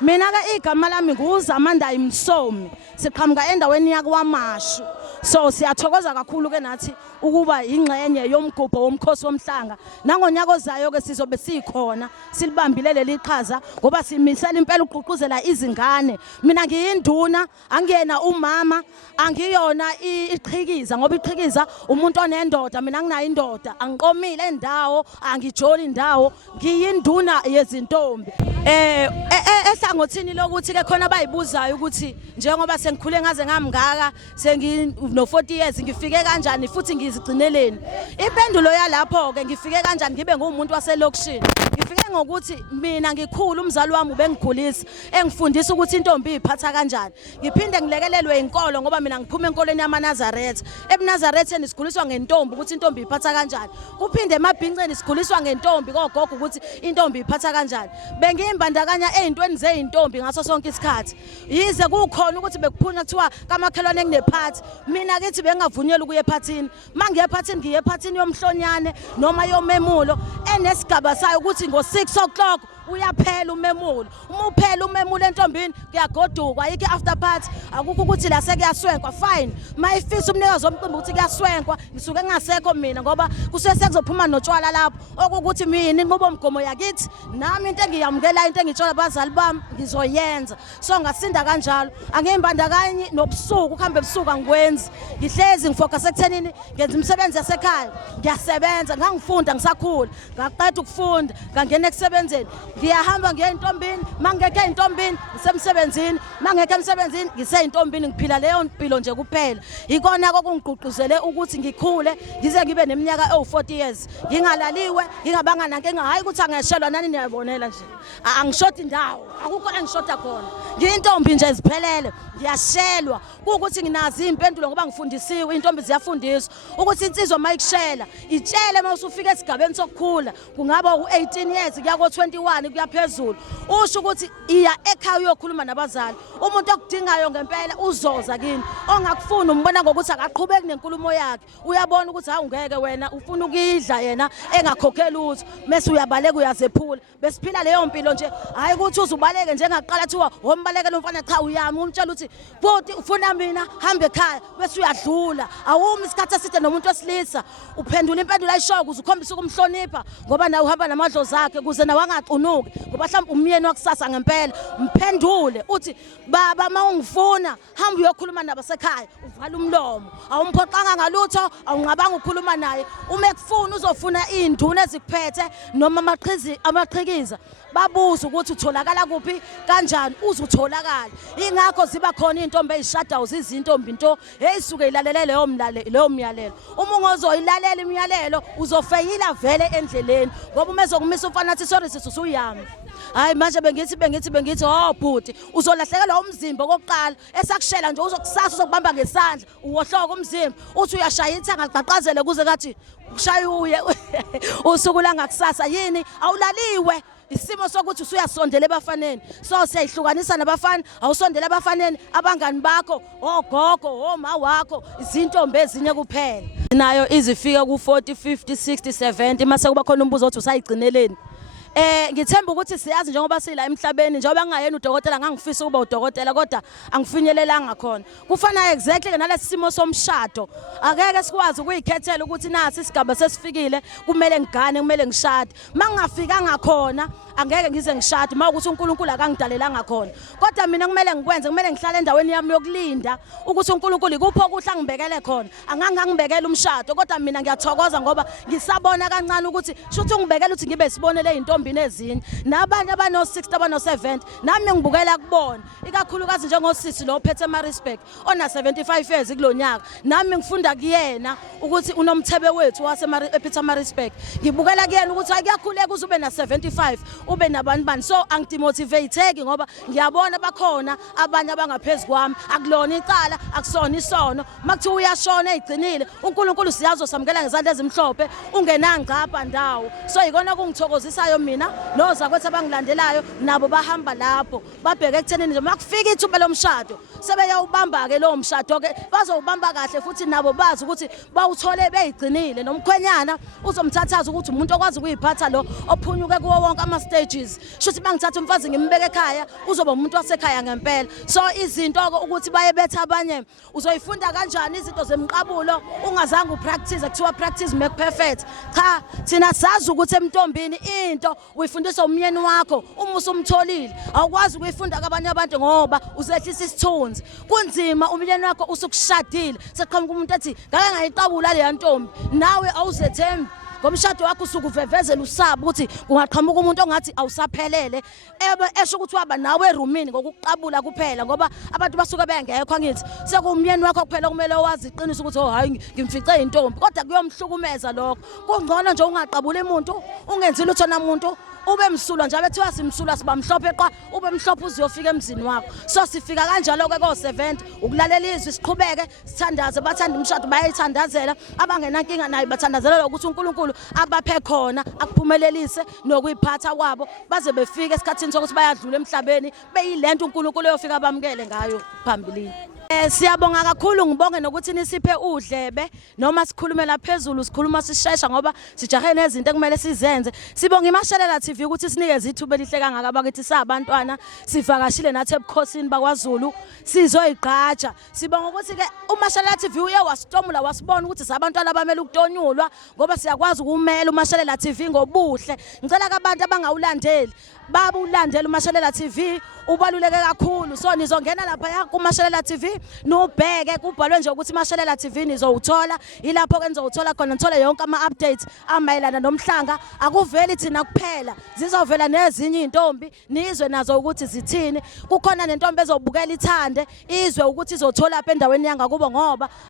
Mina ke igama lami nguZamandayi Msomi. Siqhamuka endaweni yakwaMashu. So siyathokoza kakhulu ke nathi ukuba ingxenye yomgubho womkhosi womhlanga. Nangonyaka ozayo ke sizobe sikhona silibambile leli qhaza ngoba simisela impela uqhuquzela izingane. Mina ngiyinduna, angiyena umama, angiyona iqhikiza ngoba iqhikiza umuntu onendoda, mina nginayo indoda. Ayiqomile endawo, Ayijoli indawo, ngiyinduna yezintombi. Ehlangothini lokuthi ke khona bayibuzayo ukuthi njengoba sengikhule ngaze ngamngaka no 40 years ngifike kanjani futhi ngizigcineleni. Impendulo yalapho ke ngifike kanjani ngibe ngumuntu waselokishini. Ngifike ngokuthi mina ngikhulu umzali wami ubengikhulisa engifundisa ukuthi intombi iphatha kanjani. Ngiphinde ngilekelelwe inkolo ngoba mina ngiphuma enkolweni yamaNazaretha. EbuNazaretha siguliswa ngentombi ukuthi intombi iphatha kanjani. Kuphinde emabhinceni siguliswa ngentombi kogogo ukuthi intombi iphatha kanjani. Bengiyimbandakanya ezintweni zeintombi ngaso sonke isikhathi. Yize kukhona ukuthi bekuphuna kuthiwa kamakhelwane kunephathi. Mina kithi bengavunyelwa ukuya ephathini. Mangiye ephathini ngiye ephathini yomhlonyane noma yomemulo enesigaba sayo ukuthi ngo6 o'clock uyaphela umemulo. Uma uphela umemulo entombini kuyagodukwa ayike after party akukho ukuthi la sekuyaswenkwa fine. Mayifisa umnikazi womcimbi ukuthi kuyaswenkwa ngisuke ngingasekho mina ngoba kusuke sekuzophuma notshwala lapho okuthi mina inqubo mgomo yakithi nami into engiyamukela into engitshola abazali bami ngizoyenza. So ngasinda kanjalo angiyimbandakanye nobusuku ukuhamba ebusuku angikwenzi. Ngihlezi ngifocus ekuthenini ngenza imisebenzi yasekhaya. Ngiyasebenza ngangifunda ngisakhula ngaqeda ukufunda ngangena ekusebenzeni. Ngiyahamba ngiye entombini, mangeke entombini ngisemsebenzini, mangeke emsebenzini ngiseyintombini ngiphila leyo impilo nje kuphela. Ikona kokungigqugquzele ukuthi ngikhule ngize ngibe neminyaka ewu40 years. Ngingalaliwe, ngingabanga nankinga hayi ukuthi angeshelwa nani niyabonela nje. Angishoti indawo, akukho la ngishota khona. Ngiyintombi nje eziphelele, ngiyashelwa. Ukuthi nginazi impendulo ngoba ngifundisiwe, intombi ziyafundiswa ukuthi insizwa mayikushela, itshele mawusufika esigabeni sokukhula, kungaba u18 years kuya ko21 kuyaphezulu. Usho ukuthi iya ekhaya uyokhuluma nabazali. Umuntu okudingayo ngempela uzoza kini. Ongakufuni umbona ngokuthi akaqhubeki nenkulumo yakhe. Uyabona ukuthi awungeke wena ufuna ukidla yena engakhokheli utho. Mase uyabaleka uyazephula. Besiphila leyo mpilo nje. Hayi ukuthi uzubaleke njengaqala thiwa wombalekela umfana cha uyami umtshela ukuthi Futhi ufuna mina hambe ekhaya bese uyadlula. Awumi isikhathi eside nomuntu wesilisa. Uphendula impendulo ayishoyo ukuze ukhombise ukumhlonipha ngoba nawe uhamba namadlozi akhe kuze nawe angaqunuki ngoba mhlawumbe umyeni wakusasa ngempela. Mphendule uthi baba mawungifuna hamba uyokhuluma nabasekhaya uvala umlomo. Awumphoqanga ngalutho awungabanga ukukhuluma naye. Uma ekufuna uzofuna induna ezikuphethe noma amaqhikiza babuza ukuthi utholakala kuphi kanjani uzutholakala. Ingakho ziba khona intombi ezishadayo izintombi into eyisuke ilalele leyo myalelo. Uma ungozoyilalela imiyalelo uzofeyila vele endleleni ngoba uma ezokumisa umfana athi sorry sisi usuyami. Hayi manje bengithi oh bhuti uzolahlekelwa umzimba kokuqala esakushela nje uzokusasa uzokubamba ngesandla uwohloka umzimba uthi uyashaya ithanga liqhaqhazele kuze kathi ushaya uye usuku la ngakusasa yini awulaliwe. Isimo sokuthi usuyasondela ebafaneni. So siyayihlukanisa nabafana, awusondela abafaneni, abangani bakho, ogogo, oma wakho, izintombi ezinye kuphela. Nayo izifika ku40, 50, 60, 70 mase kuba khona umbuzo othi usayigcineleni. Ngithemba ukuthi siyazi njengoba sila emhlabeni njengoba ngayena udokotela ngangifisa ukuba udokotela kodwa angifinyelelanga khona. Kufana exactly nalesi simo somshado. Akeke sikwazi ukuyikhethela ukuthi nasi isigaba sesifikile kumele ngigane kumele ngishade. Mangingafikanga khona angeke ngize ngishade mawukuthi uNkulunkulu akangidalelanga khona. Kodwa mina kumele ngikwenze kumele ngihlale endaweni yami yokulinda ukuthi uNkulunkulu ikupho okuhla ngibekele khona. Angangangibekela umshado kodwa mina ngiyathokoza ngoba ngisabona kancane ukuthi shuthi ungibekela ukuthi ngibe sibonele into ezinye nabanye abano60 abano70 nami ngibukela kubona ikakhulukazi njengosisi lo phethe respect ona 75 years kulonyaka nami ngifunda kuyena ukuthi unomthebe wethu ephethe respect ngibukela kuyena ukuthi akuyakhuleka uzube na 75 ube nabantu bani so angimotivate ngoba ngiyabona bakhona abanye abangaphezulu kwami akulona icala akusona isono makuthi uyashona egcinile uNkulunkulu siyazo samukela ngezandla ezimhlophe ungenangqapha ndawo so ikona kungithokozisayo mina noza kwethi abangilandelayo nabo bahamba lapho babheke ekuthenini nje makufika ithuba lomshado sebeyawubamba ke lo mshado ke bazowubamba kahle futhi nabo bazi ukuthi bawuthole beyigcinile nomkhwenyana uzomthathaza ukuthi umuntu okwazi ukuyiphatha lo ophunyuke kuwo wonke ama stages shothi bangithatha umfazi ngimbeke ekhaya uzoba umuntu wasekhaya ngempela so izinto ukuthi baye betha abanye uzoyifunda kanjani izinto zemqabulo ungazange upractice kuthiwa practice make perfect cha thina sazi ukuthi emntombini into uyifundisa umyeni wakho uma usumtholile awukwazi ukuyifunda kabanye abantu ngoba uzehlisa isithunzi kunzima umyeni wakho usukushadile seqhamuka umuntu ethi ngake ngayiqabula le ntombi nawe awuzethembi ngomshado wakho usukuvevezela usaba ukuthi kungaqhamuka umuntu ongathi awusaphelele esho ukuthi waba nawe erumini ngokuqabula kuphela ngoba abantu basuke bengekho ngithi sekumyeni wakho kuphela kumele wazi iqiniso ukuthi oh hayi ngimfice intombi kodwa kuyomhlukumeza lokho kungcono nje ungaqabula umuntu ungenzi lutho namuntu ube msulwa nje abethiwa simsulwa sibamhlophe qwa ube mhlophe uziyofika emzini wakho so sifika kanjalo ke ko70 ukulalela izwi siqhubeke sithandaze bathanda imshado bayayithandazela abangenankinga nayo bathandazela ukuthi uNkulunkulu abaphe khona akuphumelelise nokuyiphatha kwabo baze befike esikhathini sokuthi bayadlula emhlabeni beyilento uNkulunkulu uyofika bamukele ngayo phambilini. Siyabonga kakhulu ngibonge nokuthi nisiphe udlebe noma sikhulumela phezulu sikhuluma sishesha ngoba sijahe nezinto ekumele sizenze sibonga iMashalela TV ukuthi sinikeze ithuba elihle kangaka abakithi sabantwana sivakashile nathi ebukhosini bakwaZulu sizoyigqaja sibonga ukuthi ke uMashalela TV uye wasitomula wasibona ukuthi sabantwana abamele ukutonyulwa ngoba siyakwazi ukumela uMashalela TV ngobuhle ngicela kabantu abangawulandeli babulandela uMashalela TV ubaluleke kakhulu so nizongena lapha kuMashalela TV nobheke kubhalwe nje ukuthi Mashalela TV nizowuthola ilapho ke nizowuthola khona nithola yonke ama updates amayelana nomhlanga akuveli thina kuphela zizovela nezinye intombi nizwe nazo ukuthi zithini kukhona nentombi ezobukela ithande izwe ukuthi izothola apha endaweni yangakubo ngoba